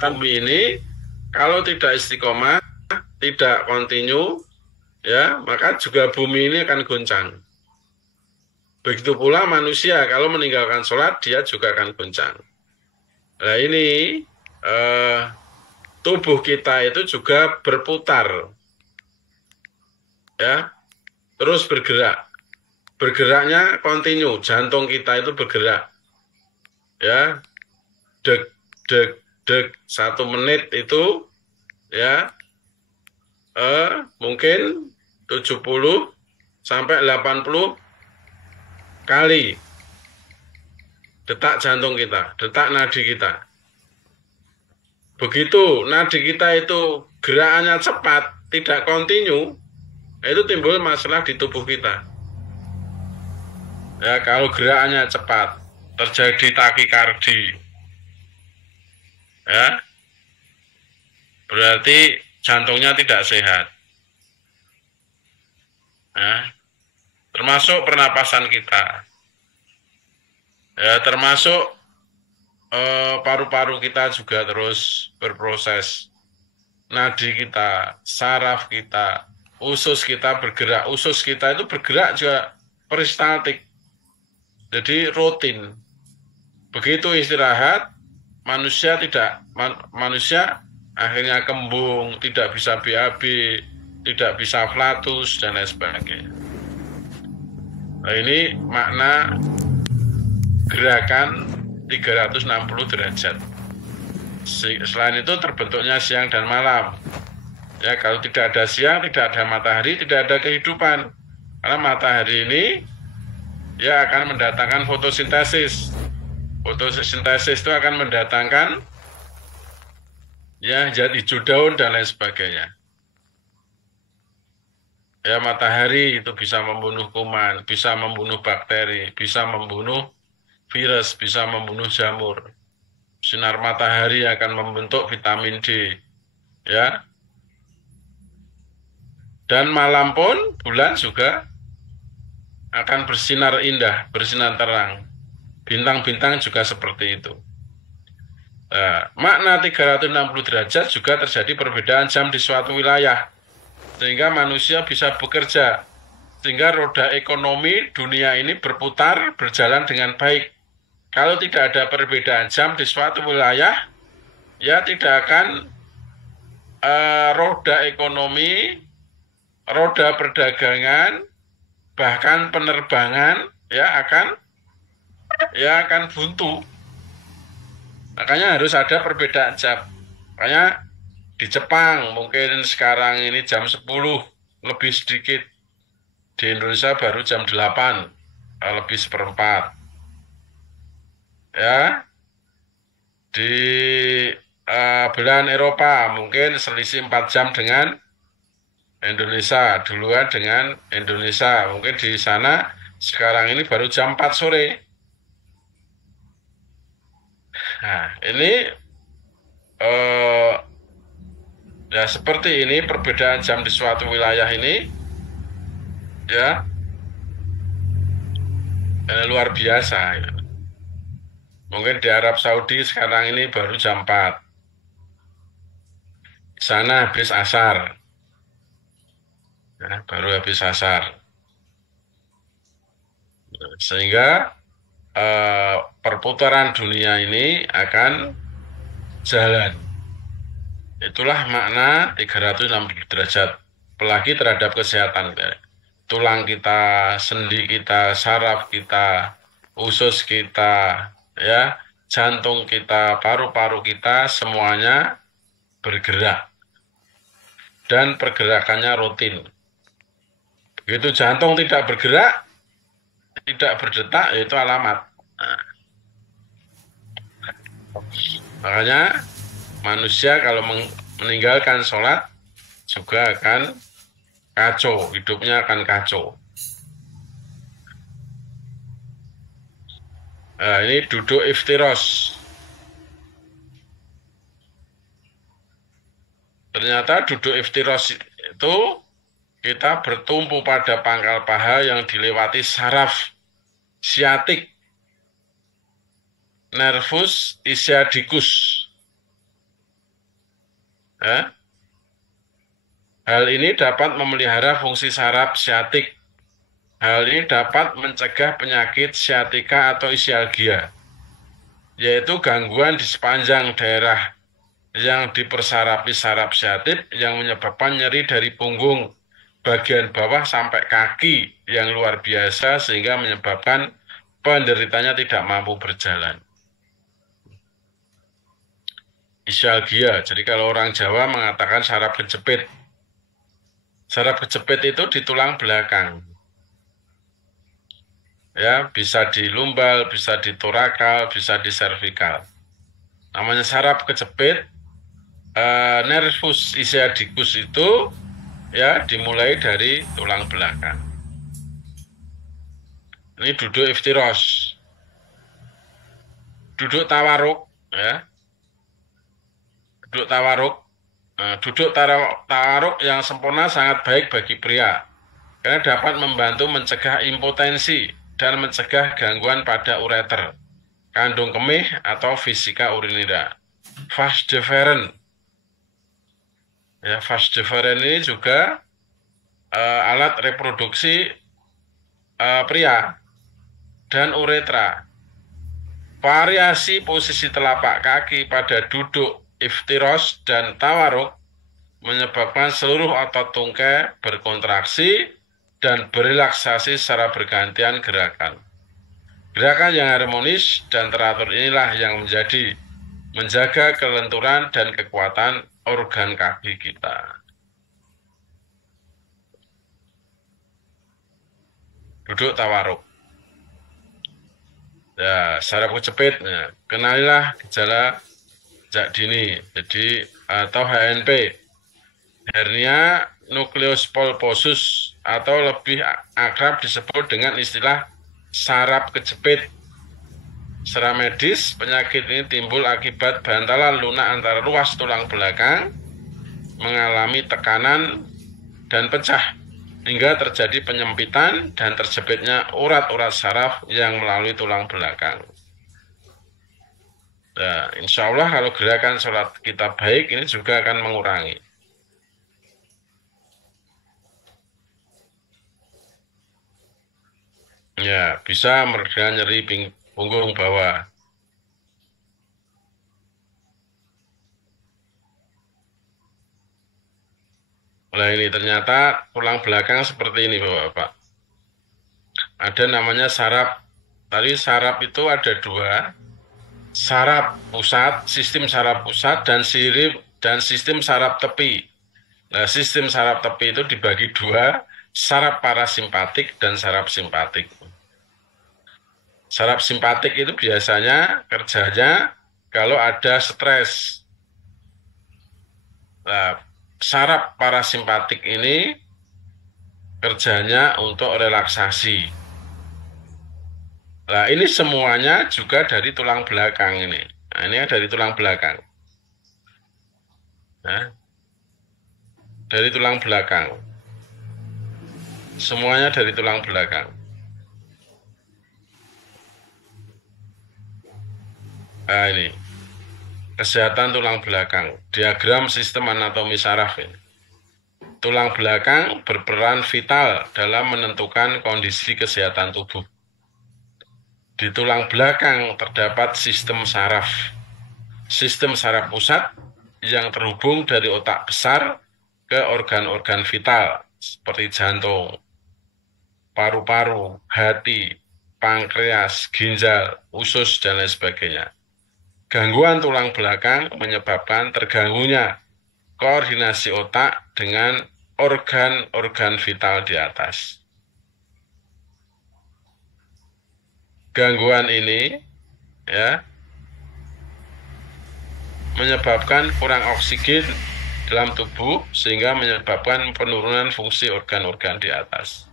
bumi ini kalau tidak istiqomah, tidak kontinu, ya, maka juga bumi ini akan goncang. Begitu pula manusia kalau meninggalkan sholat, dia juga akan goncang. Nah ini tubuh kita itu juga berputar, ya, terus bergerak. Bergeraknya kontinu, jantung kita itu bergerak, ya, deg, deg, deg, 1 menit itu, ya, mungkin 70 sampai 80 kali detak jantung kita, detak nadi kita. Begitu nadi kita itu gerakannya cepat, tidak kontinu, itu timbul masalah di tubuh kita. Ya, kalau gerakannya cepat, terjadi takikardi, ya, berarti jantungnya tidak sehat. Ya, termasuk pernapasan kita. Ya, termasuk paru-paru kita juga terus berproses. Nadi kita, saraf kita, usus kita bergerak. Usus kita itu bergerak juga peristaltik. Jadi rutin. Begitu istirahat, manusia akhirnya kembung, tidak bisa BAB, tidak bisa flatus dan lain sebagainya. Nah, ini makna gerakan 360 derajat. Selain itu terbentuknya siang dan malam. Ya, kalau tidak ada siang, tidak ada matahari, tidak ada kehidupan. Karena matahari ini ya akan mendatangkan fotosintesis. Fotosintesis itu akan mendatangkan ya zat hijau daun dan lain sebagainya. Ya, matahari itu bisa membunuh kuman, bisa membunuh bakteri, bisa membunuh virus, bisa membunuh jamur. Sinar matahari akan membentuk vitamin D, ya. Dan malam pun bulan juga akan bersinar indah, bersinar terang. Bintang-bintang juga seperti itu. Nah, makna 360 derajat juga terjadi perbedaan jam di suatu wilayah. Sehingga manusia bisa bekerja. Sehingga roda ekonomi dunia ini berputar, berjalan dengan baik. Kalau tidak ada perbedaan jam di suatu wilayah, ya tidak akan roda ekonomi, roda perdagangan, bahkan penerbangan ya akan buntu. Makanya harus ada perbedaan jam. Makanya di Jepang mungkin sekarang ini jam 10 lebih sedikit. Di Indonesia baru jam 8 lebih seperempat. Ya, di belahan Eropa mungkin selisih 4 jam dengan Indonesia, duluan dengan Indonesia. Mungkin di sana sekarang ini baru jam 4 sore. Nah, ini ya seperti ini perbedaan jam di suatu wilayah ini ya luar biasa. Ya. Mungkin di Arab Saudi sekarang ini baru jam 4. Di sana habis asar. Ya, baru habis asar. Sehingga perputaran dunia ini akan jalan. Itulah makna 360 derajat. Apalagi terhadap kesehatan. Tulang kita, sendi kita, saraf kita, usus kita, ya, jantung kita, paru-paru kita, semuanya bergerak. Dan pergerakannya rutin. Begitu jantung tidak bergerak, tidak berdetak, itu alamat. Nah, makanya manusia kalau meninggalkan sholat juga akan kacau, hidupnya akan kacau. Nah, ini duduk iftiros. Ternyata duduk iftiros itu kita bertumpu pada pangkal paha yang dilewati saraf siatik, nervus ischiadicus. Ya. Hal ini dapat memelihara fungsi saraf siatik. Hal ini dapat mencegah penyakit siatika atau isialgia, yaitu gangguan di sepanjang daerah yang dipersarafi saraf siatik yang menyebabkan nyeri dari punggung bagian bawah sampai kaki yang luar biasa sehingga menyebabkan penderitanya tidak mampu berjalan. Isialgia, jadi kalau orang Jawa mengatakan saraf kejepit. Saraf kejepit itu di tulang belakang. Ya, bisa di lumbal, bisa di torakal, bisa di servikal. Namanya saraf kejepit, nervus ischiadicus itu ya dimulai dari tulang belakang. Ini duduk iftiros. Duduk tawaruk, ya. Duduk tawaruk. Nah, duduk tawaruk yang sempurna sangat baik bagi pria, karena dapat membantu mencegah impotensi dan mencegah gangguan pada ureter, kandung kemih atau vesika urinira. Vas deferens. Ya, vas deferens ini juga alat reproduksi pria dan uretra. Variasi posisi telapak kaki pada duduk iftiros dan tawaruk menyebabkan seluruh otot tungkai berkontraksi dan berelaksasi secara bergantian gerakan. Gerakan yang harmonis dan teratur inilah yang menjaga kelenturan dan kekuatan organ kaki kita. Duduk tawaruk. Ya, saraf kejepit. Ya, kenalilah gejala sejak dini. Jadi atau HNP, hernia nucleus pulposus, atau lebih akrab disebut dengan istilah saraf kejepit. Secara medis, penyakit ini timbul akibat bantalan lunak antara ruas tulang belakang mengalami tekanan dan pecah, hingga terjadi penyempitan dan terjepitnya urat-urat saraf yang melalui tulang belakang. Nah, insya Allah kalau gerakan sholat kita baik, ini juga akan mengurangi. Ya, bisa meredam nyeri punggung bawah. Nah, ini ternyata tulang belakang seperti ini, Bapak-Bapak. Ada namanya saraf. Tadi saraf itu ada dua. Saraf pusat, sistem saraf pusat, dan sistem saraf tepi. Nah, sistem saraf tepi itu dibagi dua, saraf parasimpatik dan saraf simpatik. Saraf simpatik itu biasanya kerjanya kalau ada stres. Nah, saraf parasimpatik ini kerjanya untuk relaksasi. Nah, ini semuanya juga dari tulang belakang ini. Nah, ini dari tulang belakang. Nah, dari tulang belakang. Semuanya dari tulang belakang. Nah, ini. Kesehatan tulang belakang. Diagram sistem anatomi saraf ini. Tulang belakang berperan vital dalam menentukan kondisi kesehatan tubuh. Di tulang belakang terdapat sistem saraf. Sistem saraf pusat yang terhubung dari otak besar ke organ-organ vital seperti jantung, paru-paru, hati, pankreas, ginjal, usus, dan lain sebagainya. Gangguan tulang belakang menyebabkan terganggunya koordinasi otak dengan organ-organ vital di atas. Gangguan ini ya menyebabkan kurang oksigen dalam tubuh sehingga menyebabkan penurunan fungsi organ-organ di atas.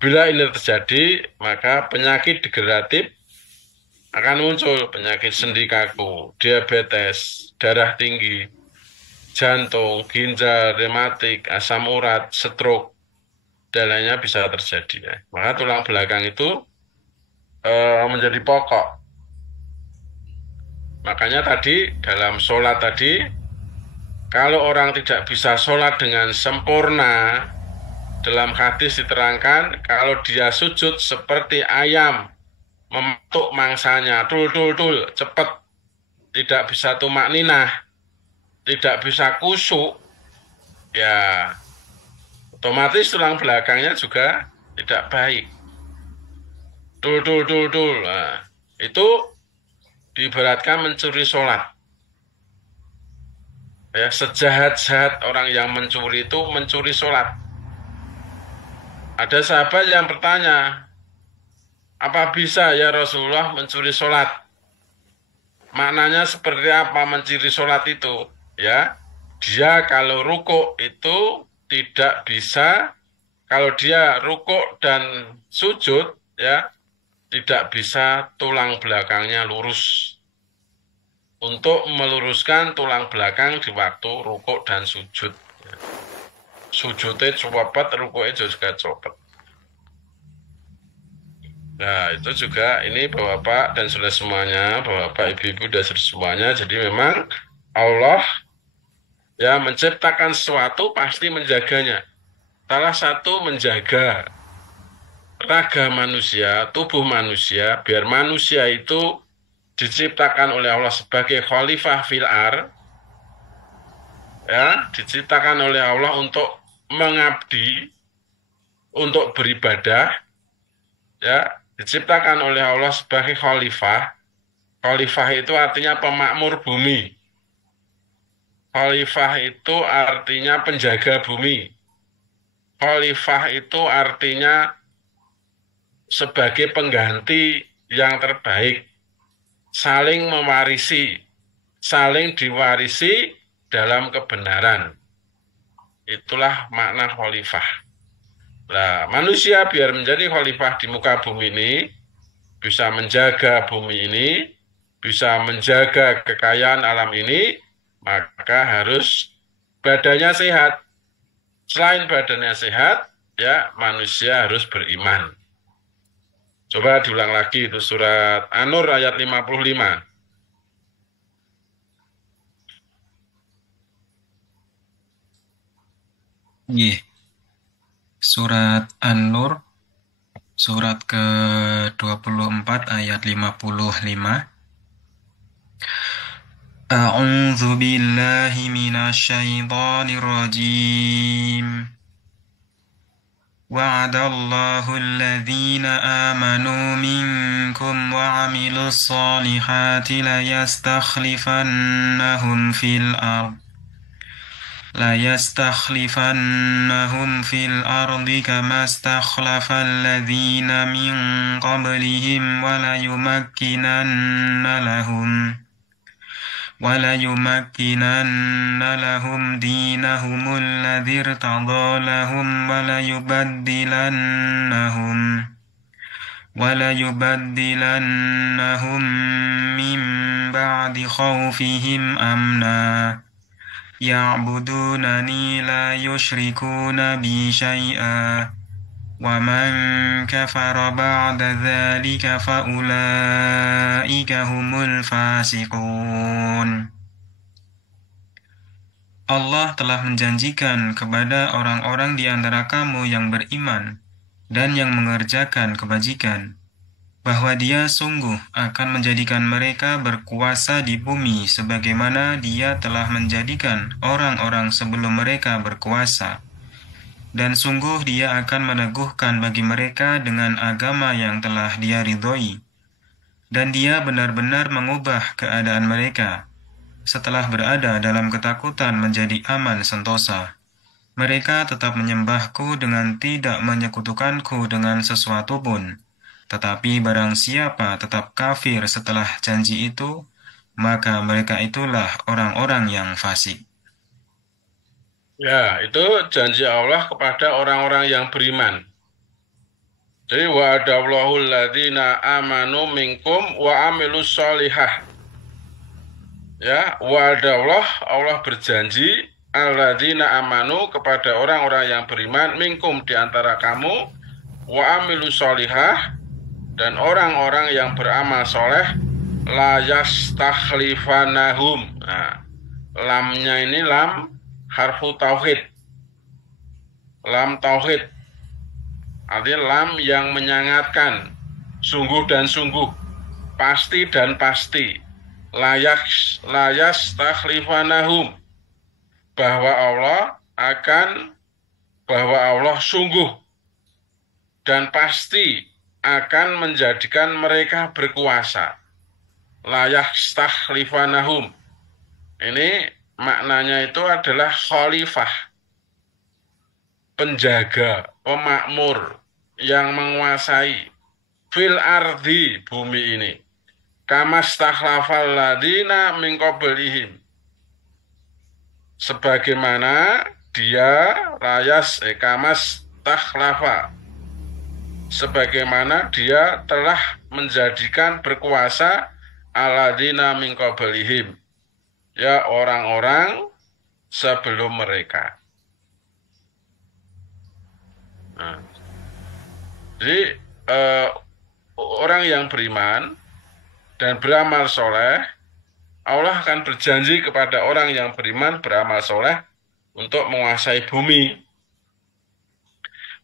Bila ini terjadi, maka penyakit degeneratif akan muncul, penyakit sendi kaku, diabetes, darah tinggi, jantung, ginjal, rematik, asam urat, stroke, dan lainnya bisa terjadi. Ya. Maka tulang belakang itu menjadi pokok. Makanya tadi dalam sholat tadi kalau orang tidak bisa sholat dengan sempurna, dalam hadis diterangkan, kalau dia sujud seperti ayam, mematuk mangsanya, tul, cepat, tidak bisa tumak ninah, tidak bisa kusuk, ya otomatis tulang belakangnya juga tidak baik. Tul. Nah, itu diibaratkan mencuri sholat. Ya, sejahat-jahat orang yang mencuri itu mencuri sholat. Ada sahabat yang bertanya, apa bisa ya Rasulullah mencuri sholat? Maknanya seperti apa mencuri sholat itu? Ya, dia kalau rukuk itu tidak bisa, kalau dia rukuk dan sujud, ya, tidak bisa tulang belakangnya lurus. Untuk meluruskan tulang belakang di waktu rukuk dan sujud. Sujudnya copot, rukuknya juga copot. Nah, itu juga ini Bapak dan saudara semuanya, Bapak, Ibu-ibu dan saudara semuanya. Jadi memang Allah ya menciptakan sesuatu pasti menjaganya. Salah satu menjaga raga manusia, tubuh manusia, biar manusia itu diciptakan oleh Allah sebagai khalifah fil ar, ya, diciptakan oleh Allah untuk mengabdi, untuk beribadah, ya, diciptakan oleh Allah sebagai khalifah. Khalifah itu artinya pemakmur bumi. Khalifah itu artinya penjaga bumi. Khalifah itu artinya sebagai pengganti yang terbaik. Saling mewarisi, saling diwarisi dalam kebenaran. Itulah makna khalifah. Nah, manusia biar menjadi khalifah di muka bumi ini, bisa menjaga bumi ini, bisa menjaga kekayaan alam ini, maka harus badannya sehat. Selain badannya sehat, ya manusia harus beriman. Coba diulang lagi itu surat An-Nur ayat 55. Iya, surat An-Nur, surat ke-24 ayat 55. A'udzu billahi minasyaitonir rajim. وعد الله الذين آمنوا منكم وعملوا الصالحات ليستخلفنهم في الأرض كما استخلف الذين من قبلهم وليمكنن لهم دينهم الذي ارتضى لهم وليبدلنهم من بعد خوفهم أمنا يعبدونني لا يشركون بي شيئا ومن كفر بعد ذلك فأولئك هم الفاسقون. Allah telah menjanjikan kepada orang-orang di antara kamu yang beriman dan yang mengerjakan kebajikan, bahwa Dia sungguh akan menjadikan mereka berkuasa di bumi sebagaimana Dia telah menjadikan orang-orang sebelum mereka berkuasa. Dan sungguh Dia akan meneguhkan bagi mereka dengan agama yang telah Dia ridhoi. Dan Dia benar-benar mengubah keadaan mereka. Setelah berada dalam ketakutan menjadi aman sentosa. Mereka tetap menyembahku dengan tidak menyekutukanku dengan sesuatu pun. Tetapi barang siapa tetap kafir setelah janji itu, maka mereka itulah orang-orang yang fasik. Ya, itu janji Allah kepada orang-orang yang beriman. Jadi wa'adallahu alladzina amanu minkum wa amilus sholihah. Ya, wa'adallah, Allah berjanji alladzina amanu kepada orang-orang yang beriman minkum di antara kamu wa amilus sholihah dan orang-orang yang beramal soleh la yastakhlifanahum. Nah, Lamnya ini lam harfu tauhid. Lam tauhid. Artinya lam yang menyangatkan. Sungguh dan sungguh. Pasti dan pasti. Layas takhlifanahum. Bahwa Allah sungguh dan pasti akan menjadikan mereka berkuasa. Layastaklifanahum. Ini maknanya itu adalah khalifah, penjaga, pemakmur yang menguasai fil ardi, bumi ini. Kamastakhlafal ladina min qablihim. Sebagaimana dia kamas takhlafa, sebagaimana dia telah menjadikan berkuasa aladina min qablihim, ya orang-orang sebelum mereka. Nah, jadi orang yang beriman dan beramal soleh, Allah akan berjanji kepada orang yang beriman beramal soleh untuk menguasai bumi.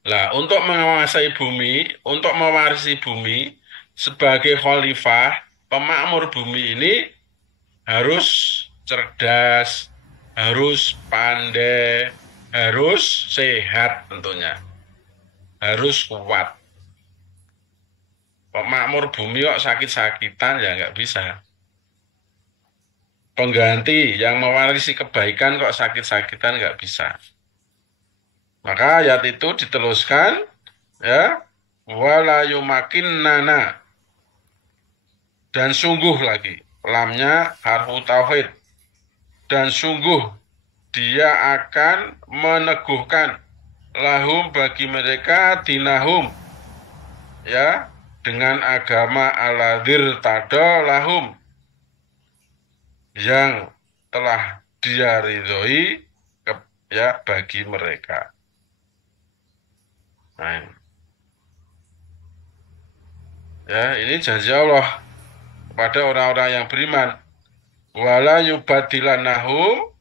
Nah, untuk menguasai bumi, untuk mewarisi bumi, sebagai khalifah, pemakmur bumi ini harus cerdas, harus pandai, harus sehat tentunya, harus kuat. Pemakmur bumi kok sakit-sakitan ya nggak bisa. Pengganti yang mewarisi kebaikan kok sakit-sakitan nggak bisa. Maka ayat itu diteruskan, ya, wala yumakin nana, dan sungguh lagi, lamnya harfu tauhid, dan sungguh dia akan meneguhkan lahum bagi mereka dinahum, ya, dengan agama aladir tada lahum, yang telah dia ridhoi, ya, bagi mereka. Nah, ya, ini janji Allah kepada orang-orang yang beriman. Wala yubadilannahum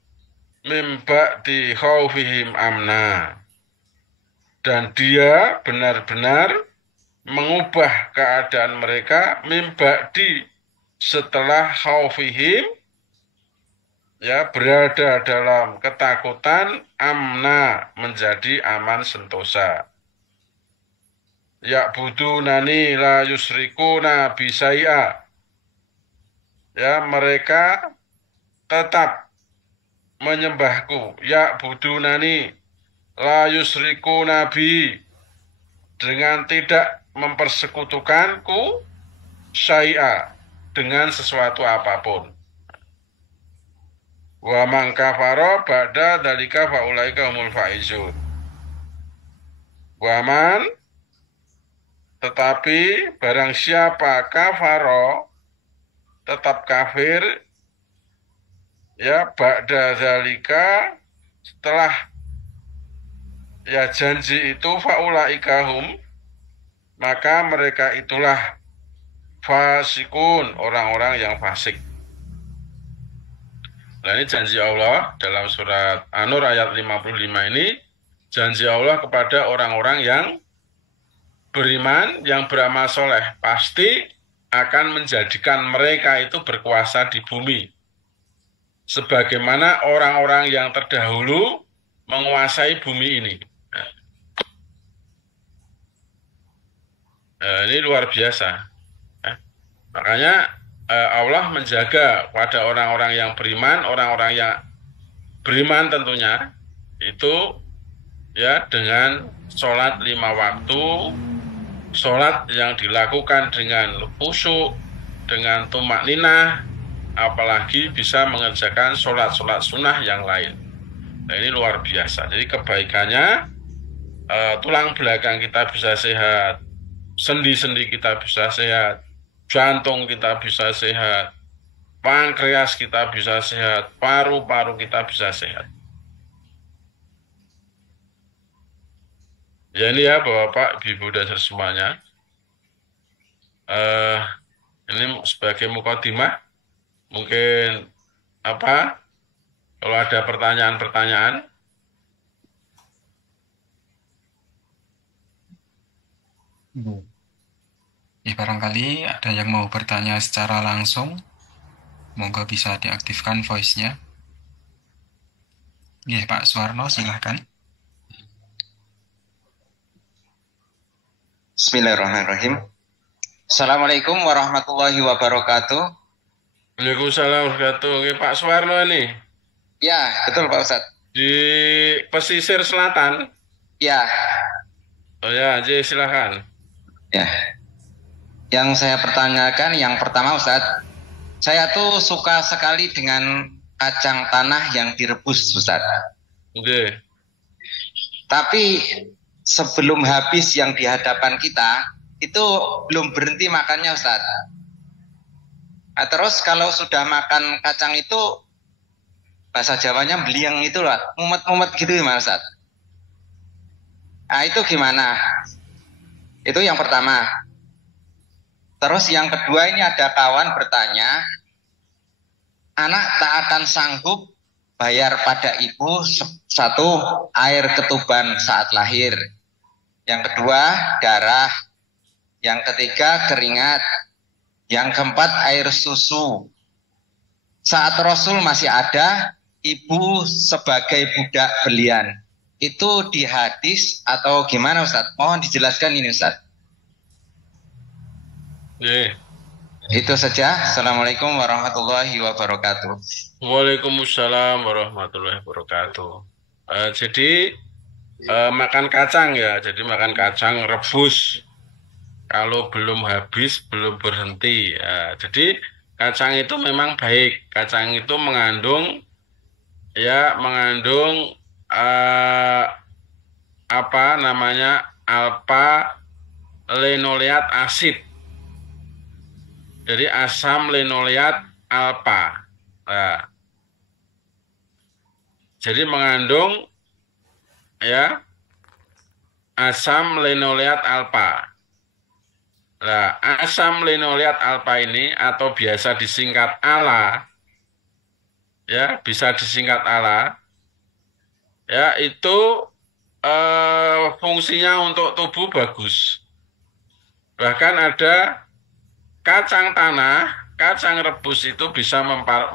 mim ba'di khaufihim amna. Dan dia benar-benar mengubah keadaan mereka mim ba'di, setelah khaufihim, ya, berada dalam ketakutan, amna, menjadi aman sentosa. Ya budunani la yusrikuna bisai'a. Ya, mereka tetap menyembahku. Ya budunani la yusrikuna bi, dengan tidak mempersekutukanku syai'a, dengan sesuatu apapun. Wa man kafara ba'da dzalika faulaika humul faizun. Wa man, tetapi barang siapa kafaro, tetap kafir, ya, ba'da dzalika, setelah, ya, janji itu, faulaika hum, maka mereka itulah fasikun, orang-orang yang fasik. Nah, ini janji Allah dalam surat An-Nur ayat 55 ini, janji Allah kepada orang-orang yang beriman, yang beramal soleh, pasti akan menjadikan mereka itu berkuasa di bumi. Sebagaimana orang-orang yang terdahulu menguasai bumi ini. Ini luar biasa. Makanya Allah menjaga pada orang-orang yang beriman, orang-orang yang beriman tentunya, itu, ya, dengan sholat 5 waktu, sholat yang dilakukan dengan khusyuk, dengan tumak ninah, apalagi bisa mengerjakan sholat-sholat sunnah yang lain. Nah, ini luar biasa. Jadi kebaikannya, tulang belakang kita bisa sehat, sendi-sendi kita bisa sehat, jantung kita bisa sehat, pankreas kita bisa sehat, paru-paru kita bisa sehat. Ya, ini, ya, Bapak, Ibu, dan semuanya. Ini sebagai mukadimah, mungkin apa Kalau ada pertanyaan-pertanyaan, Barangkali ada yang mau bertanya secara langsung, moga bisa diaktifkan voice-nya. Pak Suwarno, silahkan. Bismillahirrahmanirrahim. Assalamualaikum warahmatullahi wabarakatuh. Waalaikumsalam warahmatullahi wabarakatuh. Oke, Pak Suwarno ini Ya, betul Pak Ustadz. di pesisir selatan. Ya, Oh ya, J, silakan. ya. Yang saya pertanyakan yang pertama Ustadz, saya tuh suka sekali dengan kacang tanah yang direbus Ustadz. Oke. Tapi sebelum habis yang di hadapan kita, itu belum berhenti makannya Ustadz. Nah, terus kalau sudah makan kacang itu, bahasa Jawanya beliang itulah, mumet-mumet gitu gimana Ustadz? Nah itu gimana? Itu yang pertama. Terus yang kedua ini ada kawan bertanya, anak tak akan sanggup bayar pada ibu satu air ketuban saat lahir. Yang kedua darah. Yang ketiga keringat. Yang keempat air susu. Saat Rasul masih ada, ibu sebagai budak belian. Itu di hadis atau gimana Ustadz? Mohon dijelaskan ini Ustadz. Itu saja. Assalamualaikum warahmatullahi wabarakatuh. Waalaikumsalam warahmatullahi wabarakatuh. Jadi makan kacang ya. Jadi makan kacang rebus. Kalau belum habis, belum berhenti. Ya, jadi kacang itu memang baik. Kacang itu mengandung apa namanya alpha linoleat asid. Jadi asam linoleat alpha. Nah, jadi mengandung ya asam linoleat alpha. Nah, asam linoleat alpha ini atau biasa disingkat ALA, ya bisa disingkat ALA, ya itu fungsinya untuk tubuh bagus. Bahkan ada kacang tanah, kacang rebus itu bisa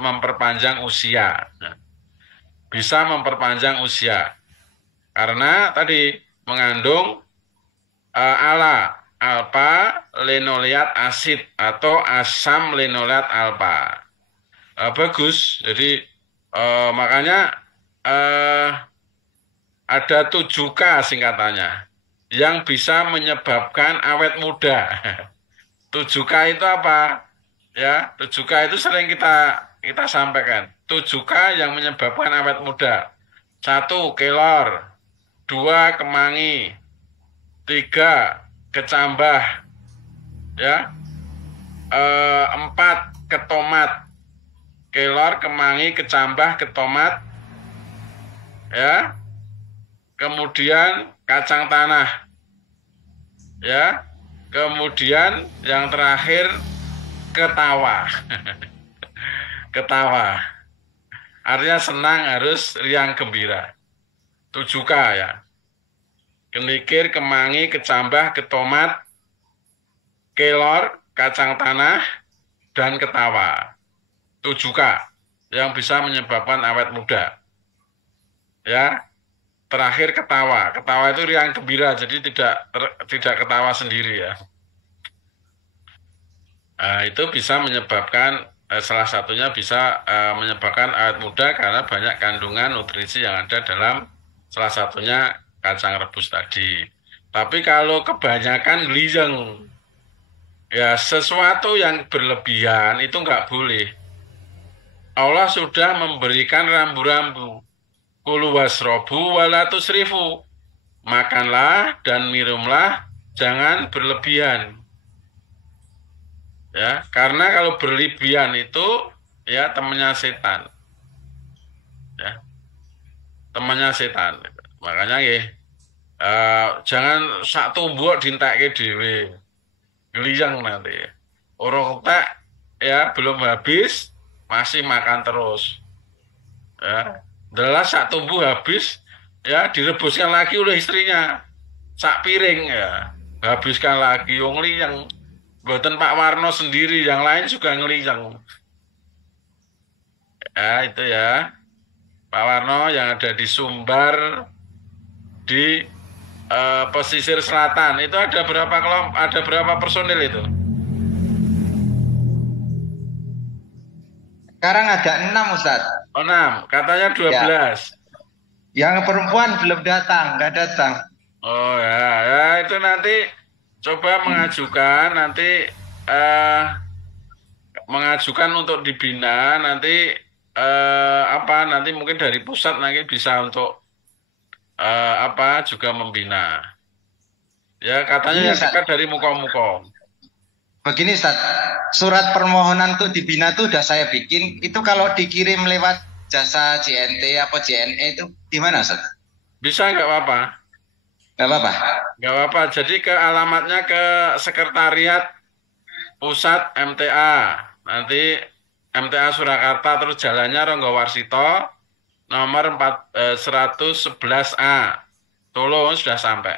memperpanjang usia. Bisa memperpanjang usia. Karena tadi mengandung alpha linoleat asid atau asam linoleat alpha. Bagus, jadi makanya ada 7K singkatannya yang bisa menyebabkan awet muda. 7K itu apa? Ya, 7K itu sering kita sampaikan. 7K yang menyebabkan awet muda. 1. Kelor. 2. Kemangi. 3. Kecambah. Ya. 4. Ketomat. Kelor, kemangi, kecambah, ketomat. Ya. Kemudian kacang tanah. Ya. Kemudian yang terakhir ketawa. Ketawa. Artinya senang, harus riang gembira. 7K ya. Kenikir, kemangi, kecambah, ketomat, kelor, kacang tanah, dan ketawa. 7K yang bisa menyebabkan awet muda. Ya. Terakhir ketawa. Ketawa itu riang gembira, jadi tidak ketawa sendiri ya. Itu bisa menyebabkan salah satunya bisa menyebabkan awet muda karena banyak kandungan nutrisi yang ada dalam salah satunya kacang rebus tadi. Tapi kalau kebanyakan gelijeng, ya sesuatu yang berlebihan itu nggak boleh. Allah sudah memberikan rambu-rambu. Kulu wasrobu wala tusrifu. Makanlah dan minumlah, jangan berlebihan. Ya, karena kalau berlebihan itu ya temannya setan. Ya. Temannya setan. Makanya ya jangan sak tumbuk dintekke dhewe. Gliyang nanti. Orang tak ya belum habis masih makan terus. Ya, adalah sak tumbuh habis, ya direbuskan lagi oleh istrinya, sak piring ya, habiskan lagi. Wong li yang buatan Pak Warno sendiri, yang lain juga ngeliyang. Ya itu ya, Pak Warno yang ada di Sumbar, di pesisir selatan itu ada berapa kelompok, ada berapa personil itu? Sekarang ada 6 Ustadz. Oh, 6, katanya Ya. 12. Yang perempuan belum datang, nggak datang. Oh ya, ya itu nanti coba mengajukan nanti mengajukan untuk dibina nanti apa nanti mungkin dari pusat nanti bisa untuk apa juga membina. Ya katanya Begini yang Ustadz, dekat dari Mukom-Mukom. begini Ustadz, surat permohonan tuh dibina tuh udah saya bikin. Itu kalau dikirim lewat jasa JNT apa JNE itu gimana Ustadz? Bisa nggak apa-apa? Nggak apa-apa. Nggak apa-apa. Jadi ke alamatnya ke Sekretariat Pusat MTA. Nanti MTA Surakarta terus jalannya Ronggo Warsito nomor 111A. Solo sudah sampai.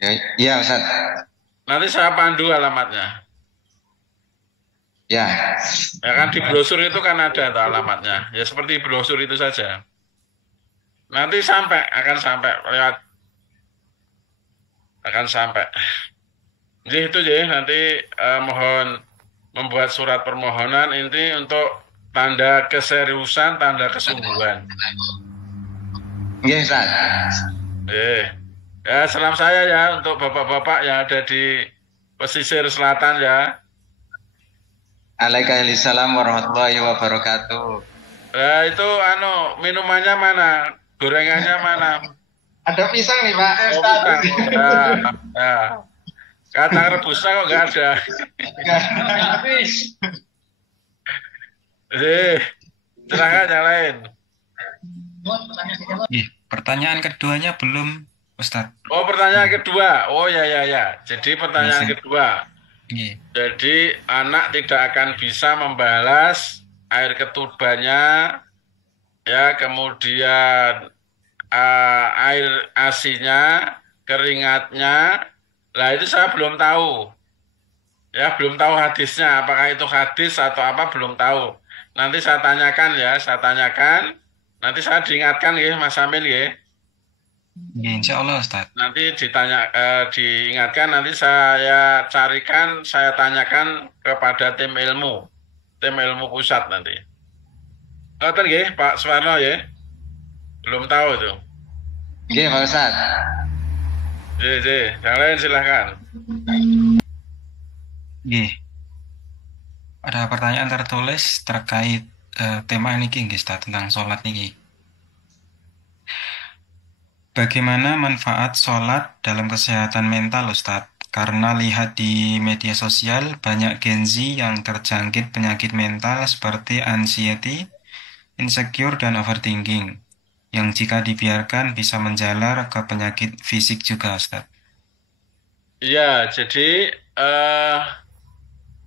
Ya, ya Ustadz. Nanti saya pandu alamatnya. Ya. Ya kan di brosur itu kan ada tuh alamatnya. Ya seperti brosur itu saja. Nanti sampai, akan sampai lewat, akan sampai. Jadi itu jadi nanti mohon membuat surat permohonan ini untuk tanda keseriusan, tanda kesungguhan. Ya Ustadz. Ya salam saya ya untuk bapak-bapak yang ada di pesisir selatan ya. Waalaikumsalam warahmatullahi wabarakatuh. Ya itu minumannya mana? Gorengannya mana? Ada pisang nih Pak. Oh, pisang. Ya, ya. Kacang rebusnya kok nggak ada. Silakan yang lain. Pertanyaan keduanya belum, Ustadz. Oh, pertanyaan kedua. Oh ya ya ya. Jadi pertanyaan kedua. Jadi anak tidak akan bisa membalas air ketubannya, ya kemudian air asinya, keringatnya. Lah itu saya belum tahu. Ya belum tahu hadisnya. Apakah itu hadis atau apa belum tahu. Nanti saya tanyakan ya, saya tanyakan. Nanti saya diingatkan ya, Mas Amil ya. Ya, insya Allah, Ustadz. Nanti diingatkan, nanti saya carikan, saya tanyakan kepada tim ilmu pusat nanti. Ngoten nggih, Pak Suwarno ya? Belum tahu itu. Oke, Pak Ustaz. Yang lain silahkan. Ada pertanyaan tertulis terkait tema ini, Ustadz, tentang sholat ini. Bagaimana manfaat sholat dalam kesehatan mental, Ustadz? Karena lihat di media sosial banyak Gen Z yang terjangkit penyakit mental seperti anxiety, insecure, dan overthinking, yang jika dibiarkan bisa menjalar ke penyakit fisik juga, Ustadz. Iya, jadi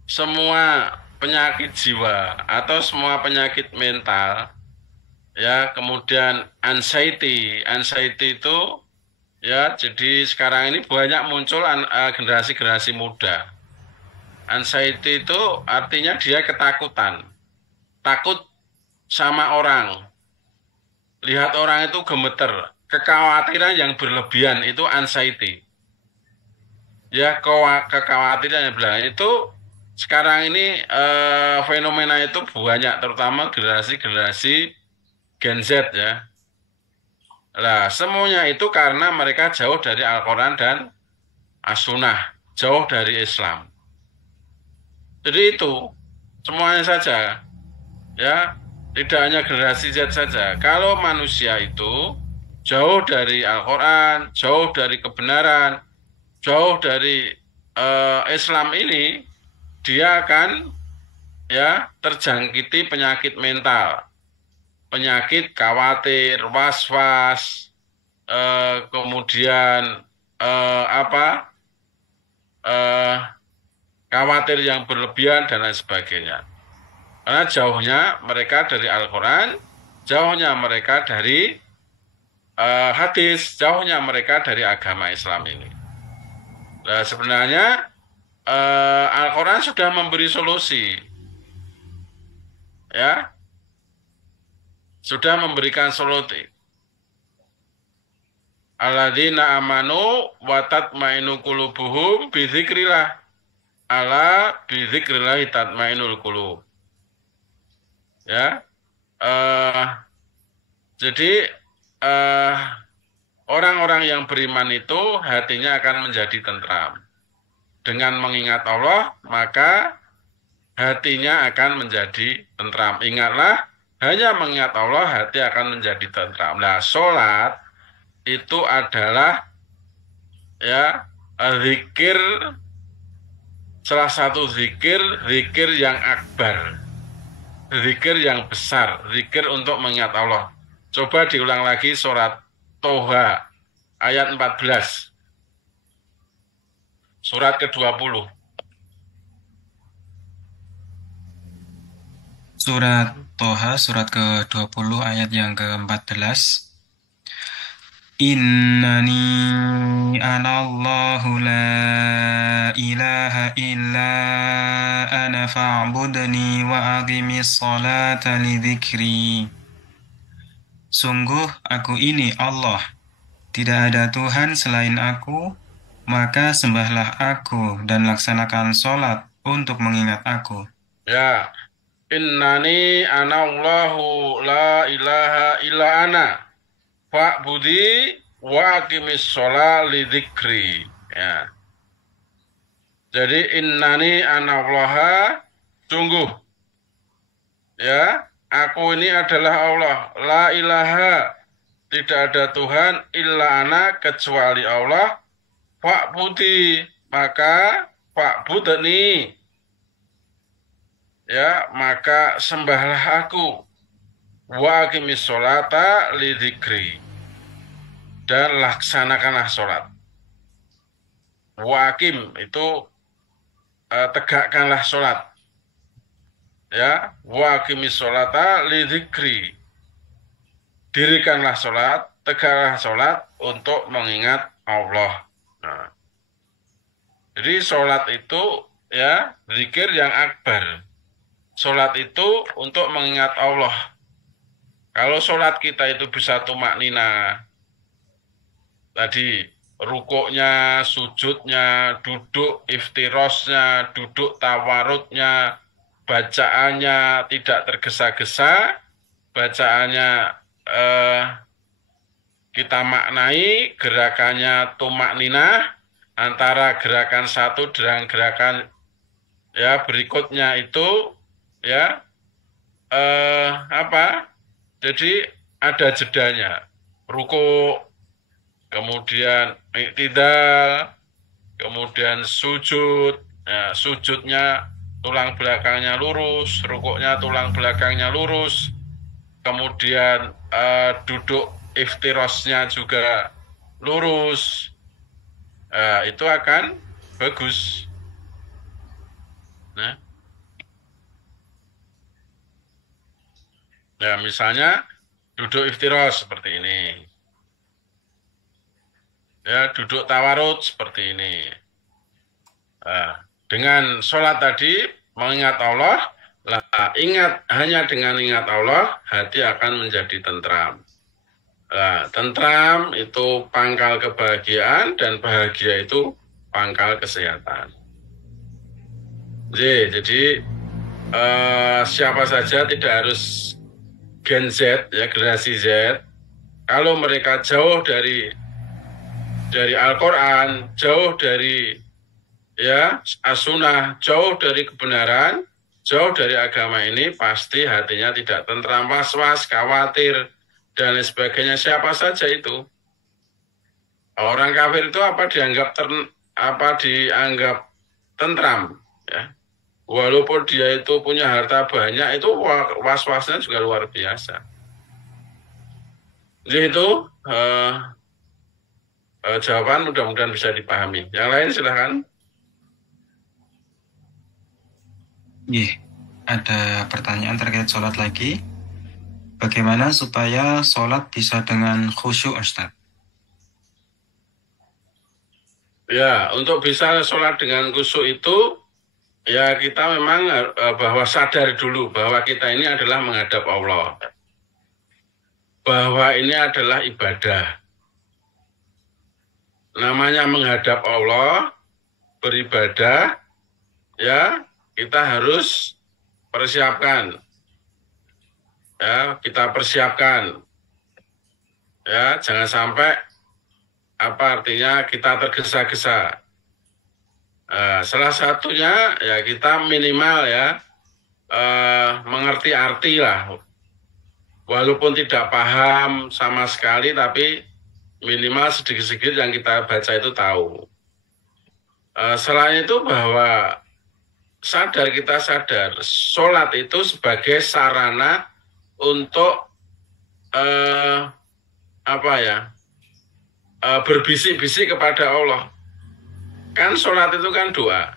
semua penyakit jiwa atau semua penyakit mental, ya kemudian anxiety itu ya jadi sekarang ini banyak muncul generasi-generasi muda. Anxiety itu artinya dia ketakutan, takut sama orang, lihat orang itu gemeter, kekhawatiran yang berlebihan itu anxiety. Ya kekhawatiran yang berlebihan itu sekarang ini fenomena itu banyak, terutama generasi-generasi Gen Z ya. Nah, semuanya itu karena mereka jauh dari Al-Quran dan As-Sunnah, jauh dari Islam. Jadi itu, semuanya saja. Ya, tidak hanya generasi Z saja. Kalau manusia itu jauh dari Al-Quran, jauh dari kebenaran, jauh dari Islam ini, dia akan ya terjangkiti penyakit mental. Penyakit khawatir, was-was, kemudian khawatir yang berlebihan dan lain sebagainya. Karena jauhnya mereka dari Al-Quran, jauhnya mereka dari hadis, jauhnya mereka dari agama Islam ini. Nah, sebenarnya Al-Quran sudah memberi solusi, ya, sudah memberikan solusi. Alladzina amanu wa tatmainu qulubuhum bi dzikrillah. Ala bi dzikrillah tatmainul qulub. Ya. eh jadi eh orang-orang yang beriman itu hatinya akan menjadi tentram. Dengan mengingat Allah, maka hatinya akan menjadi tentram. Ingatlah, hanya mengingat Allah, hati akan menjadi tentram. Nah, sholat itu adalah ya zikir, salah satu zikir, zikir yang akbar, zikir yang besar, zikir untuk mengingat Allah. Coba diulang lagi surat Toha ayat 14, surat ke-20. Surat Toha, surat ke-20 ayat yang ke-14. Innani anallahu la ilaha illa ana fa'budni wa aqimis salata li dzikri. Sungguh aku ini Allah, tidak ada Tuhan selain aku, maka sembahlah aku dan laksanakan sholat untuk mengingat aku. Ya, innani anallahu la ilaha illa ana fa'budi wa aqimis sholat li dzikri. Ya. Jadi innani anallaha, sungguh ya, aku ini adalah Allah, la ilaha, tidak ada Tuhan illa ana, kecuali Allah, fa'budi, maka fa'budni, ya, maka sembahlah aku, wa aqimis sholata li dzikri, dan laksanakanlah sholat. Wa aqim itu tegakkanlah sholat, ya, wa aqimis sholata li dzikri, dirikanlah sholat, tegaklah sholat untuk mengingat Allah. Nah, jadi sholat itu ya zikir yang akbar. Sholat itu untuk mengingat Allah. Kalau sholat kita itu bisa tumaknina, tadi rukuknya, sujudnya, duduk iftirosnya, duduk tawarutnya, bacaannya tidak tergesa-gesa, bacaannya kita maknai, gerakannya tumakninah, antara gerakan satu dengan gerakan ya berikutnya itu ya jadi ada jedanya, rukuk, kemudian iktidal, kemudian sujud, ya, sujudnya tulang belakangnya lurus, rukuknya tulang belakangnya lurus, kemudian duduk iftirosnya juga lurus, itu akan bagus. Nah, ya misalnya duduk iftiros seperti ini. Ya, duduk tawarut seperti ini. Nah, dengan sholat tadi mengingat Allah, ingat, hanya dengan ingat Allah hati akan menjadi tentram. Nah, tentram itu pangkal kebahagiaan dan bahagia itu pangkal kesehatan. Jadi siapa saja tidak harus Gen Z, ya generasi Z. Kalau mereka jauh dari Al-Quran, jauh dari ya as-sunnah, jauh dari kebenaran, jauh dari agama ini, pasti hatinya tidak tentram, was-was, khawatir, dan lain sebagainya. Siapa saja itu. Orang kafir itu dianggap tentram, ya. Walaupun dia itu punya harta banyak, itu was-wasnya juga luar biasa. Jadi itu jawaban mudah-mudahan bisa dipahami. Yang lain silahkan. Iya. Ada pertanyaan terkait sholat lagi. Bagaimana supaya sholat bisa dengan khusyuk, Ustaz? Ya, untuk bisa sholat dengan khusyuk itu, ya kita memang bahwa sadar dulu bahwa kita ini adalah menghadap Allah. Bahwa ini adalah ibadah. Namanya menghadap Allah, beribadah, ya kita harus persiapkan. Ya, kita persiapkan. Ya, jangan sampai apa artinya kita tergesa-gesa. Salah satunya ya kita minimal ya mengerti arti lah. Walaupun tidak paham sama sekali, tapi minimal sedikit-sedikit yang kita baca itu tahu. Selain itu bahwa kita sadar, sholat itu sebagai sarana untuk berbisik-bisik kepada Allah. Kan sholat itu kan doa,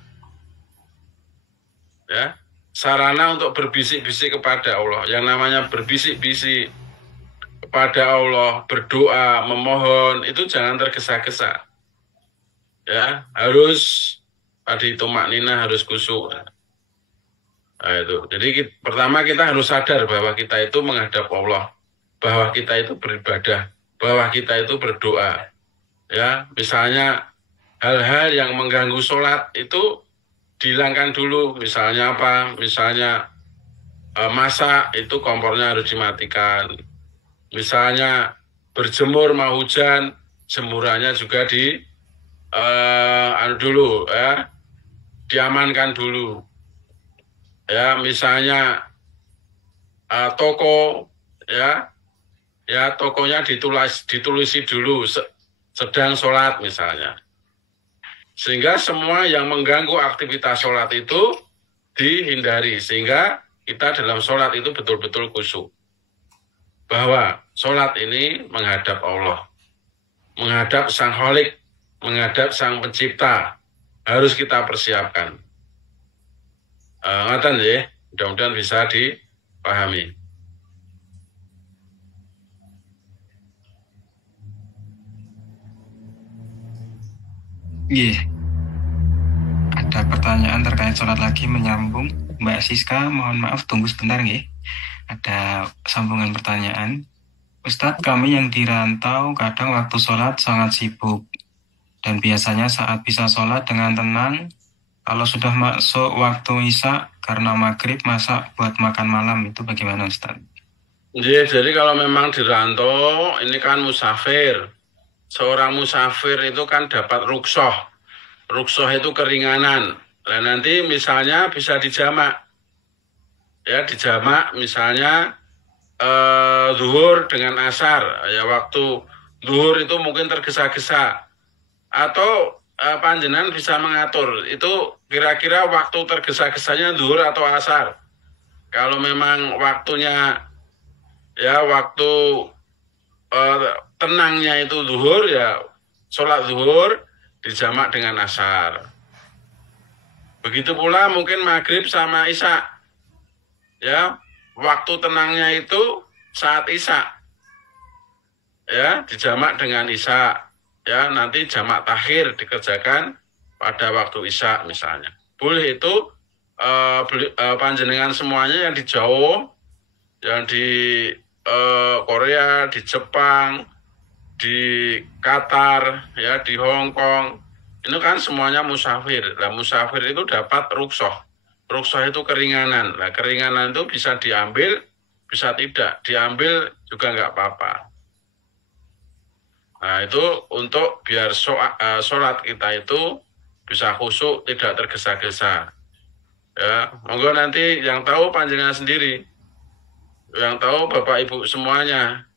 ya, sarana untuk berbisik-bisik kepada Allah. Yang namanya berbisik-bisik kepada Allah, berdoa, memohon, itu jangan tergesa-gesa. Ya, harus tadi tumak nina, harus khusyuk. Nah, itu. Jadi pertama kita harus sadar bahwa kita itu menghadap Allah, bahwa kita itu beribadah, bahwa kita itu berdoa. Ya, misalnya hal-hal yang mengganggu sholat itu dihilangkan dulu. Misalnya apa? Misalnya masak itu kompornya harus dimatikan. Misalnya berjemur mau hujan, jemurannya juga dulu ya, diamankan dulu. Ya, misalnya toko ya tokonya ditulisi dulu sedang sholat misalnya. Sehingga semua yang mengganggu aktivitas sholat itu dihindari. Sehingga kita dalam sholat itu betul-betul khusyuk. Bahwa sholat ini menghadap Allah. Menghadap Sang Khalik. Menghadap Sang Pencipta. Harus kita persiapkan. Ngatan ya, mudah-mudahan bisa dipahami. Iya. Ada pertanyaan terkait sholat lagi menyambung. Mbak Siska, mohon maaf tunggu sebentar nggih. Ada sambungan pertanyaan. Ustadz, kami yang di rantau kadang waktu sholat sangat sibuk. Dan biasanya saat bisa sholat dengan tenang, kalau sudah masuk waktu isya karena maghrib masak buat makan malam, itu bagaimana Ustadz? Jadi kalau memang di rantau, ini kan musafir. Seorang musafir itu kan dapat ruksoh. Ruksoh itu keringanan. Nah, nanti misalnya bisa dijamak. Ya, dijamak misalnya zuhur dengan asar. Ya, waktu zuhur itu mungkin tergesa-gesa. Atau panjenengan bisa mengatur. Itu kira-kira waktu tergesa-gesanya zuhur atau asar. Kalau memang waktunya, ya waktu tenangnya itu zuhur, ya sholat zuhur dijamak dengan asar. Begitu pula mungkin maghrib sama isya. Ya, waktu tenangnya itu saat isya. Ya, dijamak dengan isya. Ya, nanti jamak takhir dikerjakan pada waktu isya misalnya. Boleh itu panjenengan semuanya yang di Jawa, yang di Korea, di Jepang, di Qatar, ya di Hong Kong, itu kan semuanya musafir. Nah, musafir itu dapat ruksoh. Ruksoh itu keringanan. Nah, keringanan itu bisa diambil, bisa tidak. Diambil juga nggak apa-apa. Nah, itu untuk biar sholat kita itu bisa khusyuk, tidak tergesa-gesa. Ya, monggo nanti yang tahu panjenengan sendiri. Yang tahu Bapak Ibu semuanya.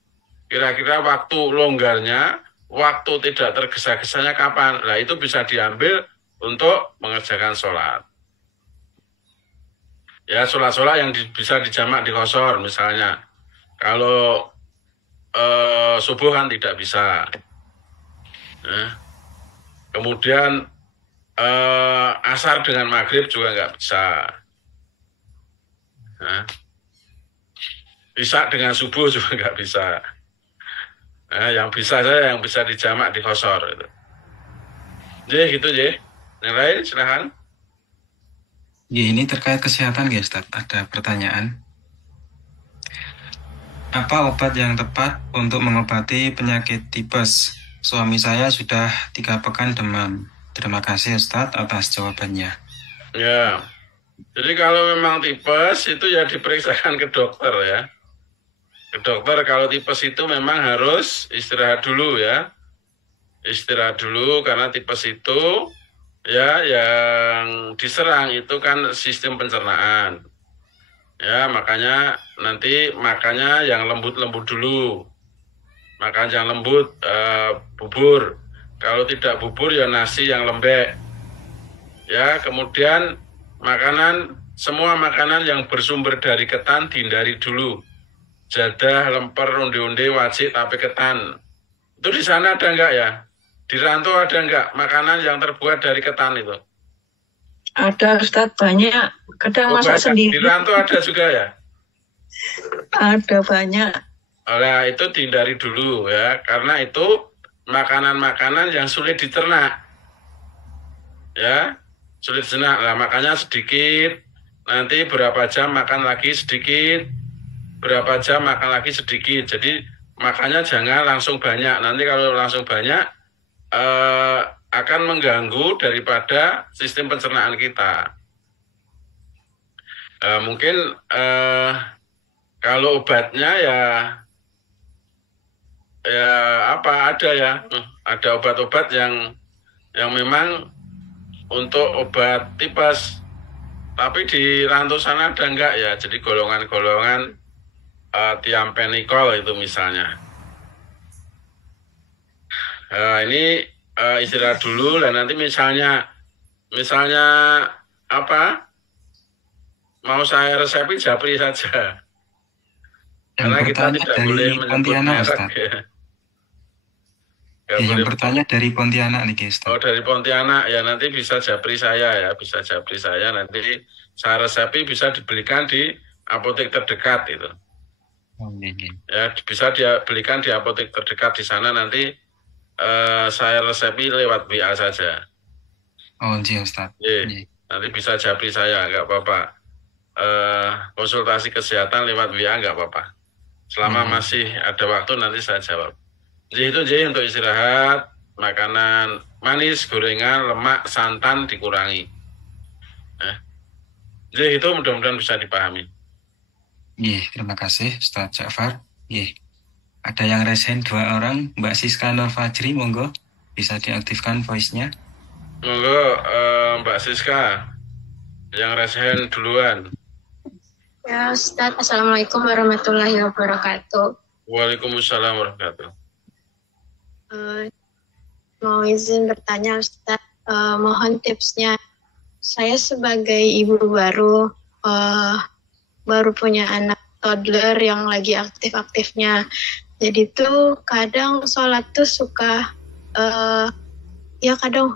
Kira-kira waktu longgarnya, waktu tidak tergesa-gesanya kapan? Nah, itu bisa diambil untuk mengerjakan sholat. Ya, sholat-sholat yang bisa dijamak di qashar misalnya. Kalau subuh kan tidak bisa. Nah, kemudian asar dengan maghrib juga nggak bisa. Nah, Isya dengan subuh juga nggak bisa. Nah, yang bisa saya yang bisa dijamak di kosor itu. Jadi gitu je. Yang lain silahkan. Ya, ini terkait kesehatan ya Ustaz. Ada pertanyaan. Apa obat yang tepat untuk mengobati penyakit tipes? Suami saya sudah 3 pekan demam. Terima kasih Ustaz atas jawabannya. Ya. Jadi kalau memang tipes itu ya diperiksakan ke dokter ya. Ke dokter kalau tipes itu memang harus istirahat dulu ya. Istirahat dulu karena tipes itu ya yang diserang itu kan sistem pencernaan. Ya, makanya nanti makannya yang lembut-lembut dulu. Makan yang lembut, bubur. Kalau tidak bubur ya nasi yang lembek. Ya, kemudian semua makanan yang bersumber dari ketan dihindari dulu. Jadah, lemper, onde-onde wajib tapi ketan. Itu di sana ada enggak ya? Di rantau ada enggak makanan yang terbuat dari ketan itu? Ada Ustadz, banyak. Kadang masak sendiri. Di rantau ada juga ya? Ada banyak. Nah, itu dihindari dulu ya, karena itu makanan-makanan yang sulit dicerna. Ya, sulit dicerna. Nah, makanya sedikit, nanti berapa jam makan lagi sedikit, berapa jam makan lagi sedikit. Jadi makanya jangan langsung banyak. Nanti kalau langsung banyak akan mengganggu daripada sistem pencernaan kita. Mungkin kalau obatnya ya apa ada ya, ada obat-obat yang memang untuk obat tipes, tapi di rantau sana ada enggak ya? Jadi golongan-golongan tiampenikol itu misalnya. Ini istirahat dulu dan nanti misalnya apa? Mau saya resepin japri saja. Karena kita tidak boleh menyebut merek ya. Yang bertanya dari Pontianak nih guys. Oh, dari Pontianak ya, nanti bisa japri saya ya, bisa japri saya nanti saya resepi bisa dibelikan di apotek terdekat itu. Ya, bisa dia belikan di apotek terdekat di sana nanti saya resepi lewat WA saja. Oh, iya Ustaz. Nanti bisa japri saya, nggak apa-apa. Konsultasi kesehatan lewat WA nggak apa-apa. Selama masih ada waktu nanti saya jawab. Jadi itu jadi untuk istirahat, makanan manis, gorengan, lemak, santan dikurangi. Jadi itu mudah-mudahan bisa dipahami. Iya, terima kasih Ustaz Ja'far. Iya. Ada yang resen 2 orang, Mbak Siska Nur Fajri, monggo bisa diaktifkan voice-nya. Monggo Mbak Siska, yang resen duluan. Ya Ustaz, Assalamualaikum warahmatullahi wabarakatuh. Waalaikumsalam warahmatullahi wabarakatuh. Mau izin bertanya Ustaz, mohon tipsnya. Saya sebagai ibu baru punya anak toddler yang lagi aktif-aktifnya. Jadi tuh kadang sholat tuh suka kadang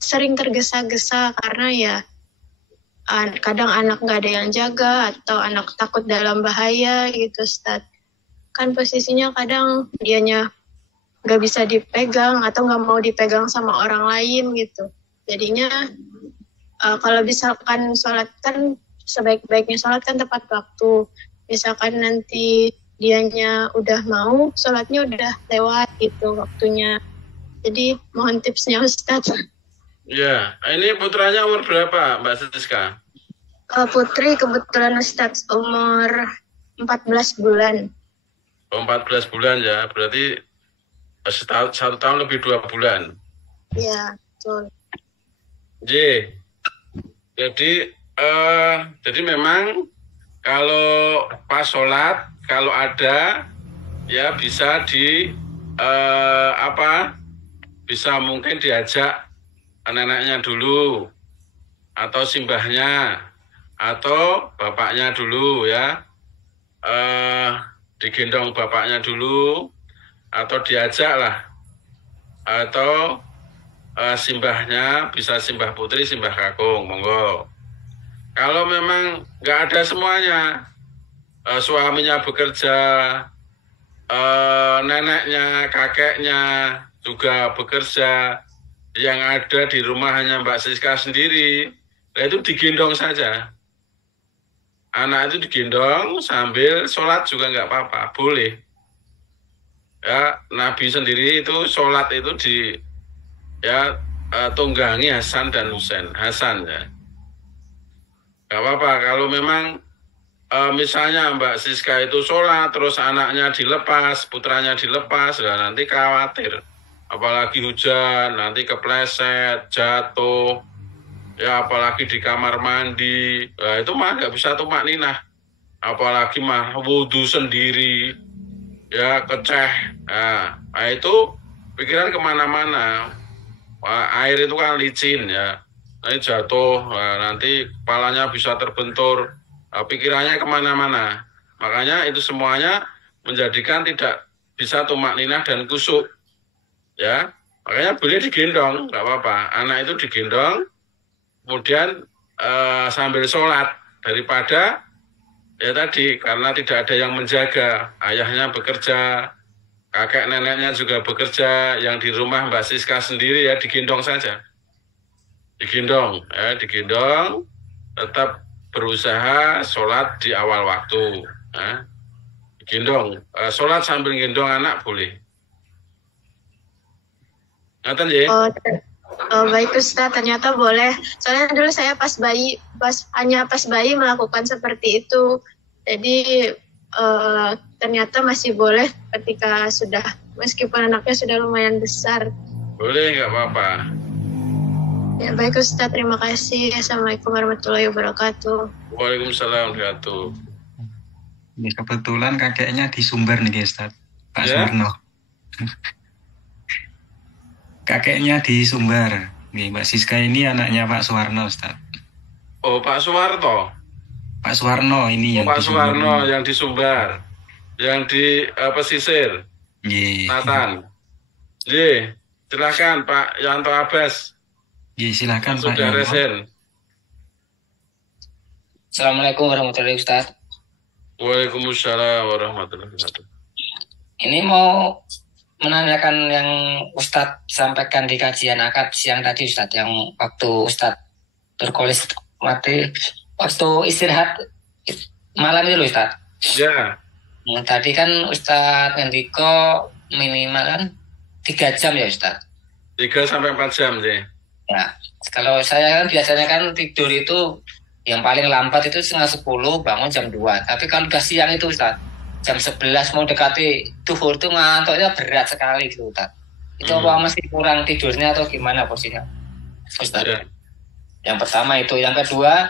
sering tergesa-gesa karena ya kadang anak nggak ada yang jaga atau anak takut dalam bahaya gitu Ustaz. Kan posisinya kadang dianya nggak bisa dipegang atau nggak mau dipegang sama orang lain gitu. Jadinya kalau misalkan sholat kan sebaik-baiknya sholat kan tepat waktu. Misalkan nanti dianya udah mau, sholatnya udah lewat gitu waktunya. Jadi mohon tipsnya Ustaz. Ya, ini putranya umur berapa Mbak Siska? Putri kebetulan Ustaz umur 14 bulan. Oh, 14 bulan ya, berarti 1 tahun lebih 2 bulan. Iya, betul. Jadi memang kalau pas sholat, kalau ada ya bisa bisa mungkin diajak anak-anaknya dulu atau simbahnya atau bapaknya dulu ya, digendong bapaknya dulu atau diajak lah, atau simbahnya bisa simbah putri, simbah kakung, monggo. Kalau memang nggak ada semuanya, suaminya bekerja, neneknya, kakeknya juga bekerja, yang ada di rumah hanya Mbak Siska sendiri, nah itu digendong saja. Anak itu digendong sambil sholat juga nggak apa-apa, boleh. Ya, Nabi sendiri itu sholat itu tunggangi Hasan dan Husain. Hasan ya. Nggak apa-apa kalau memang misalnya Mbak Siska itu sholat terus anaknya dilepas, putranya dilepas, ya nanti khawatir. Apalagi hujan, nanti kepleset, jatuh, ya apalagi di kamar mandi, nah, itu mah nggak bisa tumak ninah. Apalagi mah wudhu sendiri, ya keceh, nah itu pikiran kemana-mana. Air itu kan licin ya, nanti jatuh, nanti kepalanya bisa terbentur, pikirannya kemana-mana. Makanya itu semuanya menjadikan tidak bisa tumak ninah dan kusuk. Ya, makanya boleh digendong, nggak apa-apa. Anak itu digendong, kemudian sambil sholat daripada ya tadi karena tidak ada yang menjaga, ayahnya bekerja, kakek neneknya juga bekerja, yang di rumah Mbak Siska sendiri ya digendong saja, digendong, ya digendong, tetap berusaha sholat di awal waktu, ya. Digendong, sholat sambil gendong anak boleh. Ngaten ya? Oh, baik Ustaz, ternyata boleh. Soalnya dulu saya hanya pas bayi melakukan seperti itu. Jadi ternyata masih boleh ketika meskipun anaknya sudah lumayan besar. Boleh, nggak apa-apa. Ya baik Ustaz, terima kasih. Assalamualaikum warahmatullahi wabarakatuh. Waalaikumsalam warahmatullahi wabarakatuh. Ini kebetulan kakeknya di Sumber nih Ustaz, Pak Ya? Suwarno. Kakeknya di Sumber. Nih, Mbak Siska ini anaknya Pak Suwarno, Ustaz. Oh, Pak Suwarto. Pak Suwarno ini yang Pak di Sumber. Suwarno yang di Sumbar. Yang di pesisir. Nggih. Selatan. Nggih, silakan Pak Yanto Abbas. Nggih, silakan Pak Sudah Yanto. resen. Assalamualaikum warahmatullahi wabarakatuh. Waalaikumsalam warahmatullahi wabarakatuh. Ini mau menanyakan yang Ustadz sampaikan di kajian akad siang tadi Ustadz, yang waktu Ustadz berkolis mati waktu istirahat malam itu loh Ustadz. Ya. Tadi kan Ustadz Ngendiko minimal kan 3 jam ya Ustadz. 3 sampai 4 jam sih. Ya, kalau saya kan biasanya kan tidur itu yang paling lambat itu 9:30, bangun jam 2. Tapi kalau udah siang itu Ustadz, jam 11 mau dekati duhur itu ngantuknya berat sekali gitu Ustaz. Itu apa masih kurang tidurnya atau gimana posisinya Ustaz? Ya. Yang pertama itu. Yang kedua,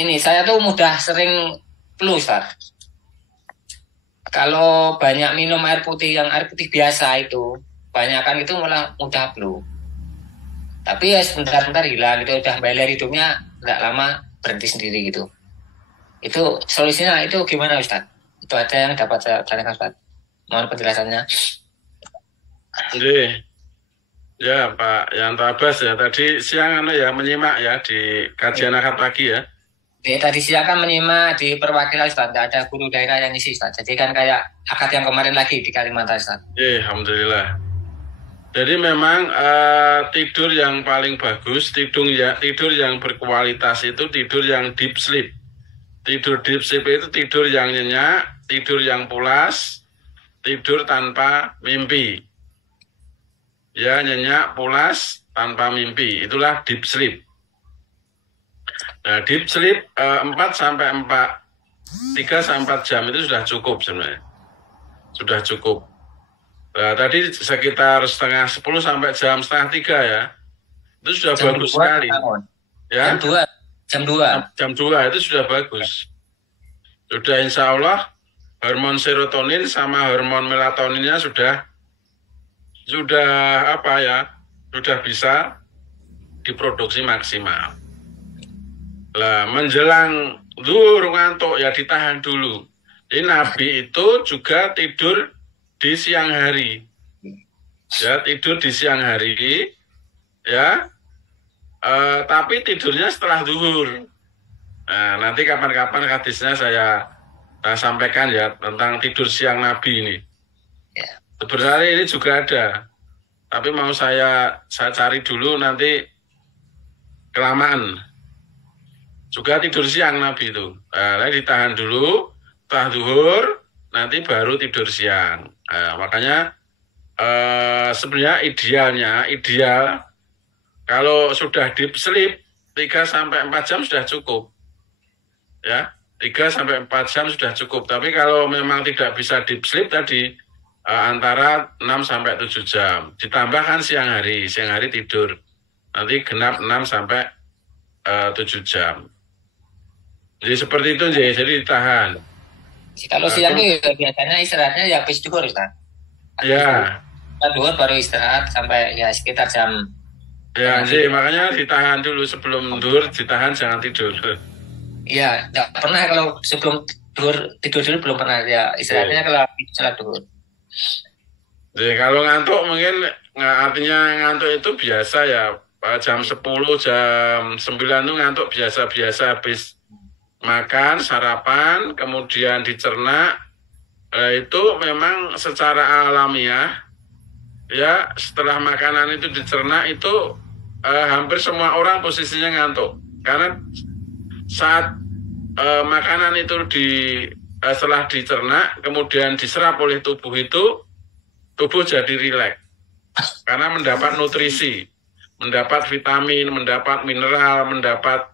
ini saya tuh mudah sering flu Ustaz. Kalau banyak minum air putih, yang air putih biasa itu, banyakan itu malah mudah flu. Tapi ya sebentar-bentar hilang gitu, udah beler hidungnya, nggak lama berhenti sendiri gitu. Itu solusinya itu gimana Ustaz? Itu aja yang dapat saya tanyakan Ustaz. Mohon penjelasannya. Nggih. Ya Pak Yanto Abbas ya, tadi siang ya menyimak ya di kajian akad pagi ya. Tadi siang kan menyimak di perwakilan Ustaz, tidak ada guru daerah yang isi Ustaz. Jadi kan kayak akad yang kemarin lagi di Kalimantan Ustaz. Alhamdulillah. Jadi memang tidur yang paling bagus, tidur yang berkualitas itu tidur yang deep sleep. Tidur deep sleep itu tidur yang nyenyak, tidur yang pulas, tidur tanpa mimpi. Ya, nyenyak, pulas, tanpa mimpi. Itulah deep sleep. Nah, deep sleep 3 sampai 4 jam itu sudah cukup sebenarnya. Sudah cukup. Nah, tadi sekitar 2:30 sampai jam 2:30 ya. Itu sudah jam bagus 2, sekali. Ya? Jam 2. Jam 2 itu sudah bagus. Sudah insya Allah hormon serotonin sama hormon melatoninnya sudah bisa diproduksi maksimal. Lah menjelang zuhur ngantuk ya ditahan dulu. Jadi Nabi itu juga tidur di siang hari. Ya, tidur di siang hari ya. Tapi tidurnya setelah zuhur. Nah, nanti kapan-kapan hadisnya saya sampaikan ya tentang tidur siang Nabi ini. Ya. Sebenarnya ini juga ada, tapi mau saya cari dulu nanti kelamaan. Juga tidur siang Nabi itu. Nah, ditahan dulu, setelah zuhur, nanti baru tidur siang. Nah, makanya sebenarnya ideal kalau sudah deep sleep 3-4 jam sudah cukup. Ya, 3-4 jam sudah cukup. Tapi kalau memang tidak bisa deep sleep tadi antara 6-7 jam. Ditambahkan siang hari tidur. Nanti genap 6-7 jam. Jadi seperti itu, jadi ditahan. Kalau siang itu biasanya istirahatnya ya habis duhur, Ustaz. Ya. Duhur baru istirahat sampai ya sekitar jam. Ya, jadi makanya ditahan dulu sebelum duhur, ditahan jangan tidur. Iya, nggak pernah kalau sebelum tidur dulu belum pernah ya istirahatnya kalau setelah duhur. Jadi kalau ngantuk mungkin artinya ngantuk itu biasa ya, jam 10, jam 9 itu ngantuk biasa-biasa habis makan, sarapan, kemudian dicerna, itu memang secara alamiah ya setelah makanan itu dicerna itu hampir semua orang posisinya ngantuk karena saat makanan itu setelah dicerna kemudian diserap oleh tubuh itu, tubuh jadi rileks karena mendapat nutrisi, mendapat vitamin, mendapat mineral, mendapat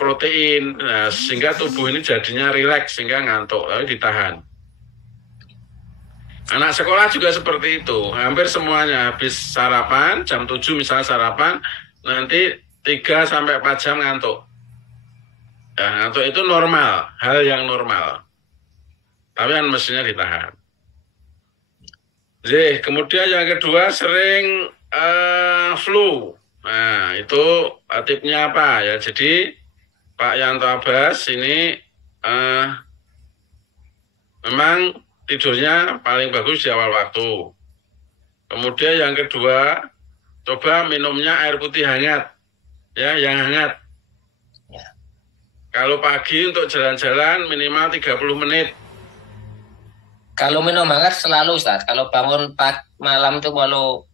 protein, sehingga tubuh ini jadinya rileks sehingga ngantuk, lalu ditahan. Anak sekolah juga seperti itu, hampir semuanya habis sarapan, jam 7 misalnya sarapan, nanti 3-4 jam ngantuk. Ya, ngantuk itu normal, hal yang normal. Tapi kan mestinya ditahan. Jadi, kemudian yang kedua sering flu. Nah, itu tipnya apa ya? Jadi, Pak Yanto Abbas ini memang tidurnya paling bagus di awal waktu. Kemudian yang kedua, coba minumnya air putih hangat. Ya, yang hangat. Ya. Kalau pagi untuk jalan-jalan minimal 30 menit. Kalau minum hangat selalu, Ustaz. Kalau bangun malam itu mau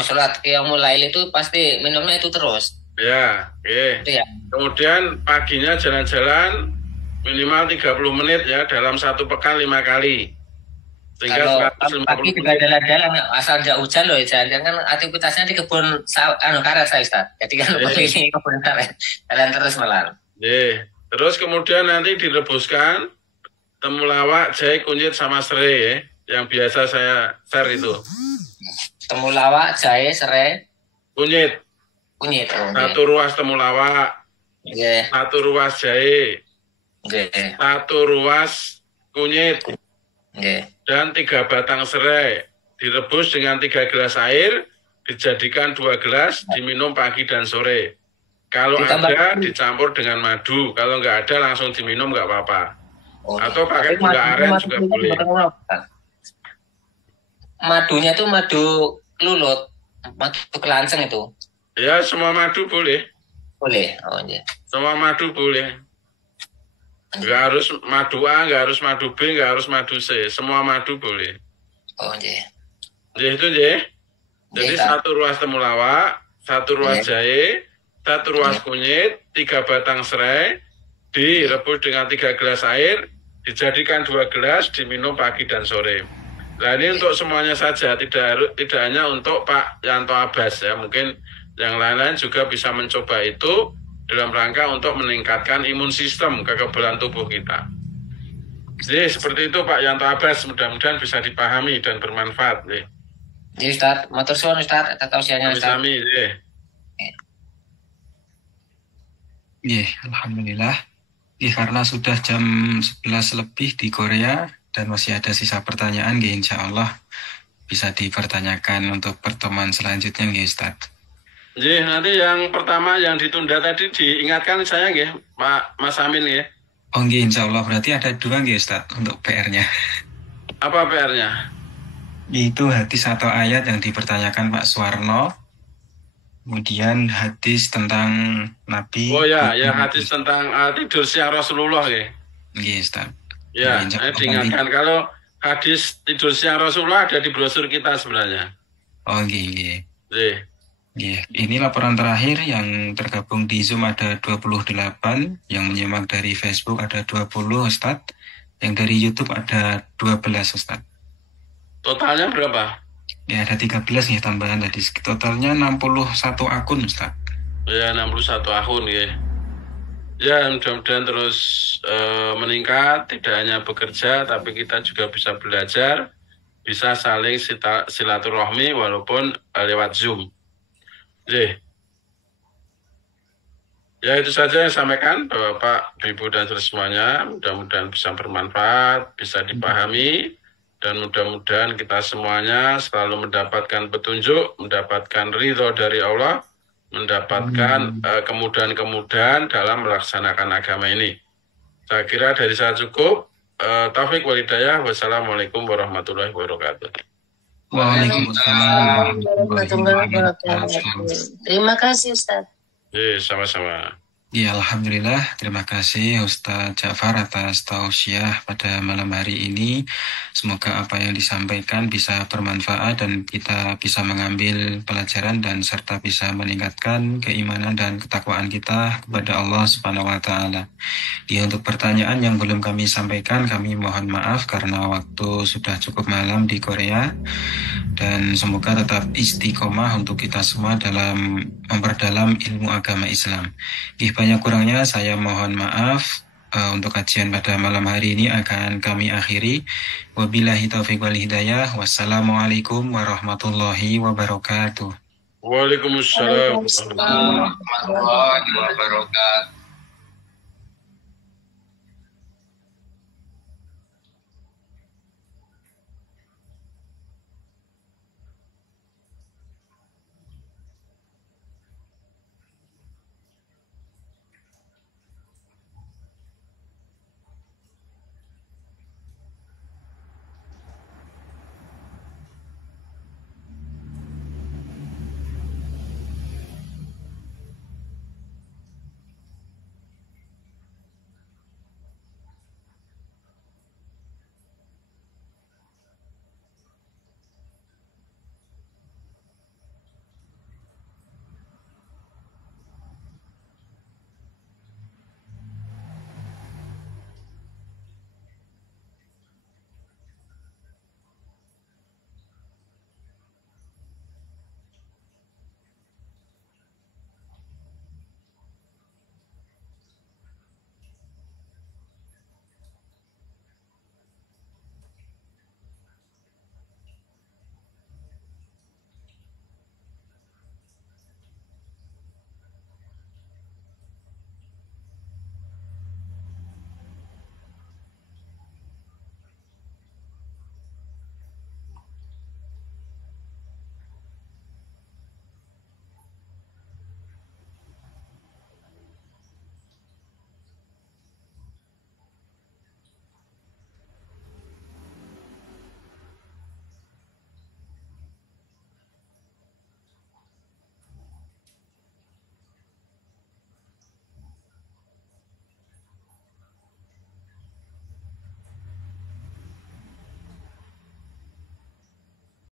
sholat qiyamul lail itu pasti minumnya itu terus. Ya, oke. Ya. Kemudian paginya jalan-jalan minimal 30 menit ya dalam 1 pekan 5 kali. Sehingga kalau pagi juga jalan-jalan asal nggak hujan loh, jalan-jalan kan aktivitasnya di kebun karet saya, Ustaz. Jadi kan ini kebun karet, jalan terus malam. Terus kemudian nanti direbuskan temulawak, jahe, kunyit sama serai ya, yang biasa saya share itu. Temulawak, jahe, serai, kunyit. Kunyit. Oh, 1 ruas temulawak. 1 ruas jahe. 1 ruas kunyit. Dan 3 batang serai. Direbus dengan 3 gelas air, dijadikan 2 gelas, diminum pagi dan sore. Kalau ada dicampur dengan madu, kalau nggak ada langsung diminum nggak apa-apa. Atau pakai gula aren juga boleh. Madunya tuh madu lulut, madu kelanceng itu. Ya, semua madu boleh. Boleh, oh iya. Semua madu boleh. Nggak harus madu A, nggak harus madu B, nggak harus madu C. Semua madu boleh. Oh iya. Itu ya. Jadi 1 ruas temulawak, 1 ruas jahe, 1 ruas kunyit, 3 batang serai, direbus dengan 3 gelas air, dijadikan 2 gelas, diminum pagi dan sore. Nah ini untuk semuanya saja, tidak hanya untuk Pak Yanto Abbas ya, mungkin yang lain-lain juga bisa mencoba itu dalam rangka untuk meningkatkan imun sistem kekebalan tubuh kita. Jadi seperti itu Pak Yanto Abbas, mudah-mudahan bisa dipahami dan bermanfaat. Jadi Ustaz, matur suwun Ustaz, atas tausiahnya Ustaz. Alhamdulillah. Karena sudah jam 11 lebih di Korea dan masih ada sisa pertanyaan, insya Allah bisa dipertanyakan untuk pertemuan selanjutnya, Ustaz. Jadi nanti yang pertama yang ditunda tadi diingatkan saya, Pak Mas Amin ya. Oh, insya Allah berarti ada 2 Ustaz untuk PR-nya. Apa PR-nya? Itu hadis atau ayat yang dipertanyakan Pak Suwarno. Kemudian hadis tentang Nabi. Oh ya, ya hadis tentang tidur siang Rasulullah ya. Iya, Ustaz. Ya, diingatkan kalau hadis tidur siang Rasulullah ada di brosur kita sebenarnya. Oh, iya. Iya. Iya, ini laporan terakhir yang tergabung di Zoom ada 28, yang menyimak dari Facebook ada 20, Ustaz. Yang dari YouTube ada 12, Ustaz. Totalnya berapa? Ya, ada 13 nih tambahan tadi. Totalnya 61 akun, Ustaz. Ya, 61 akun ya. Ya, mudah-mudahan terus meningkat, tidak hanya bekerja, tapi kita juga bisa belajar, bisa saling silaturahmi walaupun lewat Zoom. Ya, itu saja yang sampaikan Bapak, Ibu, dan semuanya. Mudah-mudahan bisa bermanfaat, bisa dipahami, dan mudah-mudahan kita semuanya selalu mendapatkan petunjuk, mendapatkan ridho dari Allah, mendapatkan kemudahan-kemudahan dalam melaksanakan agama ini. Saya kira dari saya cukup. Taufik wal hidayah. Wassalamualaikum warahmatullahi wabarakatuh. Waalaikumsalam warahmatullahi wabarakatuh. Terima kasih, Ustaz. Sama-sama. Ya, Alhamdulillah. Terima kasih Ustaz Ja'far atas tausiah pada malam hari ini. Semoga apa yang disampaikan bisa bermanfaat dan kita bisa mengambil pelajaran dan serta bisa meningkatkan keimanan dan ketakwaan kita kepada Allah Subhanahu wa Ta'ala. Ya, untuk pertanyaan yang belum kami sampaikan, kami mohon maaf karena waktu sudah cukup malam di Korea. Dan semoga tetap istiqomah untuk kita semua dalam memperdalam ilmu agama Islam. Banyak kurangnya saya mohon maaf. Untuk kajian pada malam hari ini akan kami akhiri. Wabillahi taufiq wal hidayah. Wassalamualaikum warahmatullahi wabarakatuh. Waalaikumsalam warahmatullahi wabarakatuh.